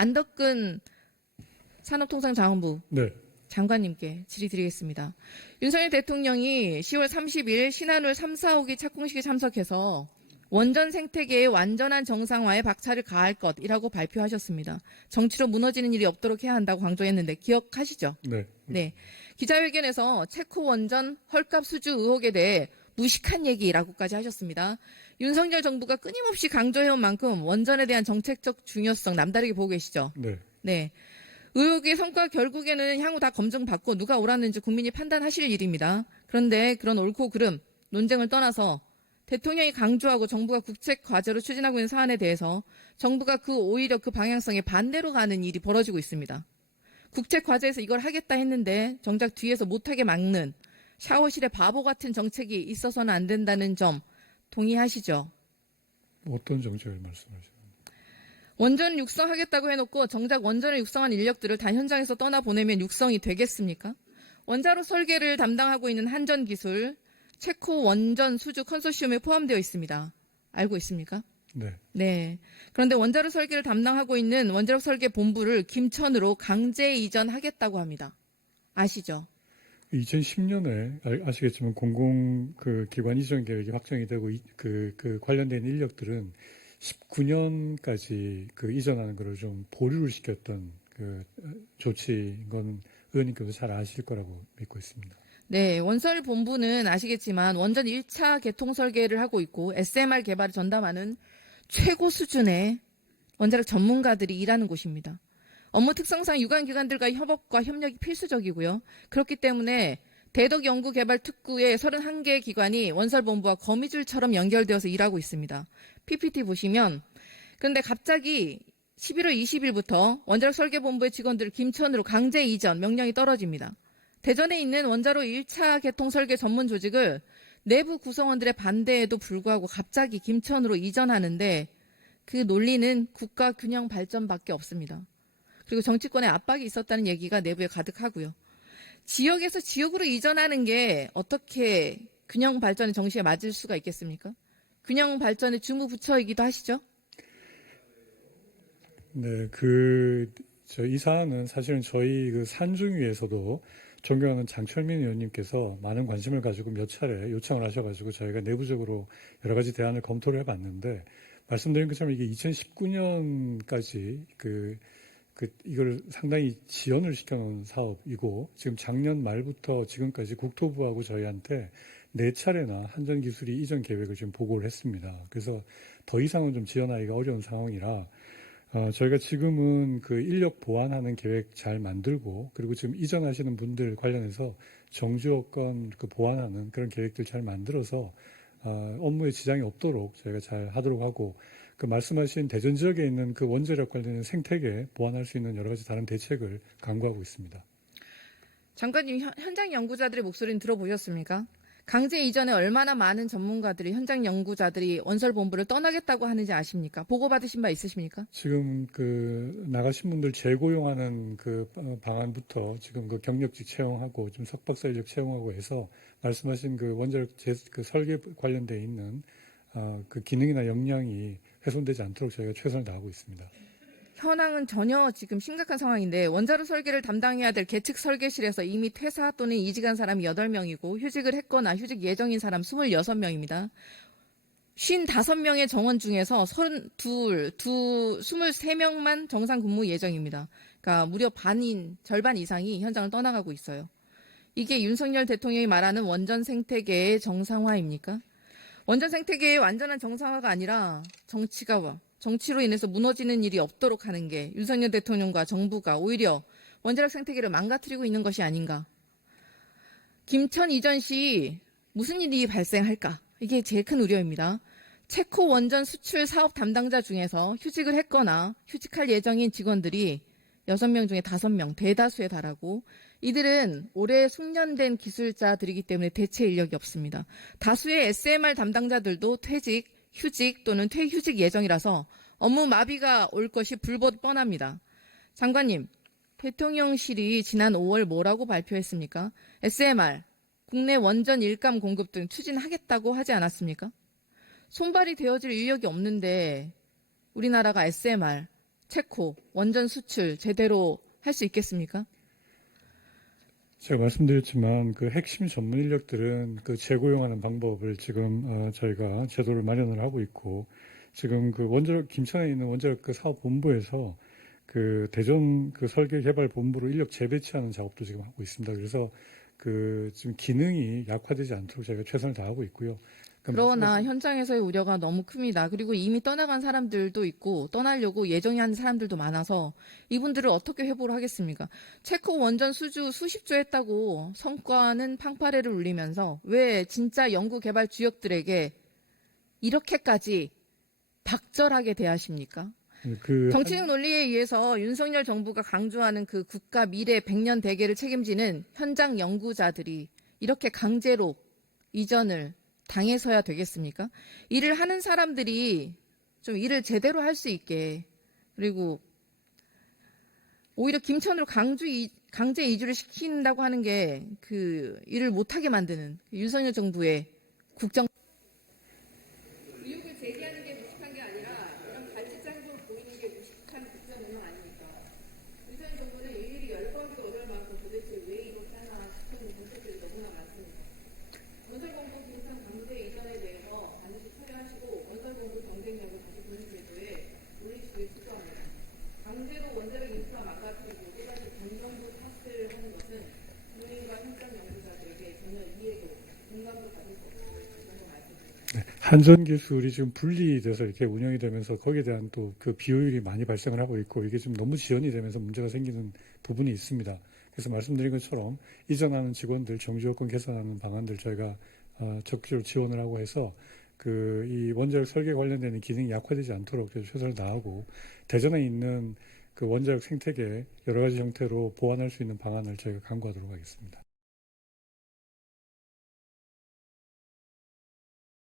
안덕근 산업통상자원부 네. 장관님께 질의드리겠습니다. 윤석열 대통령이 10월 30일 신한울 3, 4호기 착공식에 참석해서 원전 생태계의 완전한 정상화에 박차를 가할 것이라고 발표하셨습니다. 정치로 무너지는 일이 없도록 해야 한다고 강조했는데 기억하시죠? 네. 네. 기자회견에서 체코 원전 헐값 수주 의혹에 대해 무식한 얘기라고까지 하셨습니다. 윤석열 정부가 끊임없이 강조해온 만큼 원전에 대한 정책적 중요성 남다르게 보고 계시죠? 네. 네. 의혹의 성과 결국에는 향후 다 검증받고 누가 옳았는지 국민이 판단하실 일입니다. 그런데 그런 옳고 그름, 논쟁을 떠나서 대통령이 강조하고 정부가 국책 과제로 추진하고 있는 사안에 대해서 정부가 오히려 그 방향성에 반대로 가는 일이 벌어지고 있습니다. 국책 과제에서 이걸 하겠다 했는데 정작 뒤에서 못하게 막는 샤워실에 바보 같은 정책이 있어서는 안 된다는 점 동의하시죠? 어떤 정책을 말씀하시는 거예요? 원전 육성하겠다고 해놓고 정작 원전을 육성한 인력들을 다 현장에서 떠나보내면 육성이 되겠습니까? 원자로 설계를 담당하고 있는 한전기술, 체코 원전 수주 컨소시엄에 포함되어 있습니다. 알고 있습니까? 네. 네. 그런데 원자로 설계를 담당하고 있는 원자력 설계 본부를 김천으로 강제 이전하겠다고 합니다. 아시죠? 2010년에 아시겠지만 공공 기관 이전 계획이 확정이 되고 관련된 인력들은 19년까지 이전하는 것을 좀 보류를 시켰던 조치인 건 의원님께서 잘 아실 거라고 믿고 있습니다. 네, 원설 본부는 아시겠지만 원전 1차 개통 설계를 하고 있고 SMR 개발을 전담하는 최고 수준의 원자력 전문가들이 일하는 곳입니다. 업무 특성상 유관기관들과의 협업과 협력이 필수적이고요. 그렇기 때문에 대덕연구개발특구의 31개 기관이 원설본부와 거미줄처럼 연결되어서 일하고 있습니다. PPT 보시면 그런데 갑자기 11월 20일부터 원자력 설계본부의 직원들을 김천으로 강제 이전 명령이 떨어집니다. 대전에 있는 원자로 1차 개통 설계 전문 조직을 내부 구성원들의 반대에도 불구하고 갑자기 김천으로 이전하는데 그 논리는 국가 균형 발전밖에 없습니다. 그리고 정치권의 압박이 있었다는 얘기가 내부에 가득하고요. 지역에서 지역으로 이전하는 게 어떻게 균형 발전의 정시에 맞을 수가 있겠습니까? 균형 발전의 주무부처이기도 하시죠? 네, 이 사안은 사실은 저희 산중위에서도 존경하는 장철민 의원님께서 많은 관심을 가지고 몇 차례 요청을 하셔가지고 저희가 내부적으로 여러 가지 대안을 검토를 해봤는데 말씀드린 것처럼 이게 2019년까지 이걸 상당히 지연을 시켜놓은 사업이고 지금 작년 말부터 지금까지 국토부하고 저희한테 4차례나 한전기술이 이전 계획을 지금 보고를 했습니다. 그래서 더 이상은 좀 지연하기가 어려운 상황이라 저희가 지금은 인력 보완하는 계획 잘 만들고 그리고 지금 이전하시는 분들 관련해서 정주여건 보완하는 그런 계획들 잘 만들어서 업무에 지장이 없도록 저희가 잘 하도록 하고 말씀하신 대전 지역에 있는 원자력 관련된 생태계 보완할 수 있는 여러 가지 다른 대책을 강구하고 있습니다. 장관님, 현장 연구자들의 목소리는 들어보셨습니까? 강제 이전에 얼마나 많은 전문가들이 현장 연구자들이 원설본부를 떠나겠다고 하는지 아십니까? 보고받으신 바 있으십니까? 지금 나가신 분들 재고용하는 방안부터 지금 경력직 채용하고 좀 석박사 인력 채용하고 해서 말씀하신 원자력 설계 관련돼 있는 기능이나 역량이 훼손되지 않도록 저희가 최선을 다하고 있습니다. 현황은 전혀 지금 심각한 상황인데 원자로 설계를 담당해야 될 계측 설계실에서 이미 퇴사 또는 이직한 사람이 8명이고 휴직을 했거나 휴직 예정인 사람 26명입니다. 55명의 정원 중에서 23명만 정상 근무 예정입니다. 그러니까 무려 절반 이상이 현장을 떠나가고 있어요. 이게 윤석열 대통령이 말하는 원전 생태계의 정상화입니까? 원전 생태계의 완전한 정상화가 아니라 정치로 인해서 무너지는 일이 없도록 하는 게 윤석열 대통령과 정부가 오히려 원자력 생태계를 망가뜨리고 있는 것이 아닌가. 김천 이전 시 무슨 일이 발생할까? 이게 제일 큰 우려입니다. 체코 원전 수출 사업 담당자 중에서 휴직을 했거나 휴직할 예정인 직원들이 6명 중에 5명, 대다수에 달하고 이들은 올해 숙련된 기술자들이기 때문에 대체 인력이 없습니다. 다수의 SMR 담당자들도 퇴직, 휴직 또는 퇴휴직 예정이라서 업무 마비가 올 것이 불보듯 뻔합니다. 장관님, 대통령실이 지난 5월 뭐라고 발표했습니까? SMR, 국내 원전 일감 공급 등 추진하겠다고 하지 않았습니까? 손발이 되어질 인력이 없는데 우리나라가 SMR, 체코, 원전 수출 제대로 할 수 있겠습니까? 제가 말씀드렸지만 그 핵심 전문 인력들은 그 재고용하는 방법을 지금 저희가 제도를 마련을 하고 있고 지금 그 원자력 김천에 있는 원자력 그 사업 본부에서 그 대전 그 설계 개발 본부로 인력 재배치하는 작업도 지금 하고 있습니다. 그래서 그 지금 기능이 약화되지 않도록 저희가 최선을 다하고 있고요. 그러나 현장에서의 우려가 너무 큽니다. 그리고 이미 떠나간 사람들도 있고 떠나려고 예정이 한 사람들도 많아서 이분들을 어떻게 회복을 하겠습니까? 체코 원전 수주 수십조 했다고 성과는 팡파레를 울리면서 왜 진짜 연구개발 주역들에게 이렇게까지 박절하게 대하십니까? 정치적 논리에 의해서 윤석열 정부가 강조하는 그 국가 미래 100년 대계를 책임지는 현장 연구자들이 이렇게 강제로 이전을 당해서야 되겠습니까? 일을 하는 사람들이 좀 일을 제대로 할 수 있게, 그리고 오히려 김천으로 강제 이주를 시킨다고 하는 게 그 일을 못하게 만드는 윤석열 정부의 국정 의혹을 제기하는 게 무식한 게 아니라 이런 갈치장도 보이는 게 무식한 국정 운영 아닙니까? 윤석열 정부는 일일이 열거하기도 어려울 만큼 도대체 왜 이렇게 하나 싶은 분석들이 너무나 많습니다. 원설공고 김천 강제 이전에 대해서 반드시 처리하시고 원설공고 경쟁력을 다시 보는 제도에 올리시길 추구합니다. 강제로 원자력 인프라 망가뜨리고 또다시 전정부 탓을 하는 것은 국민과 현장 연구자들에게 전혀 이해도 공감도 받을 수 없다고 말씀드립니다. 한전 기술이 지금 분리돼서 이렇게 운영이 되면서 거기에 대한 또 그 비효율이 많이 발생을 하고 있고 이게 지금 너무 지연이 되면서 문제가 생기는 부분이 있습니다. 그래서 말씀드린 것처럼 이전하는 직원들 정지요건 개선하는 방안들 저희가 적극적으로 지원을 하고 해서 그 이 원자력 설계 관련되는 기능이 약화되지 않도록 최선을 다하고 대전에 있는 그 원자력 생태계 여러 가지 형태로 보완할 수 있는 방안을 저희가 강구하도록 하겠습니다.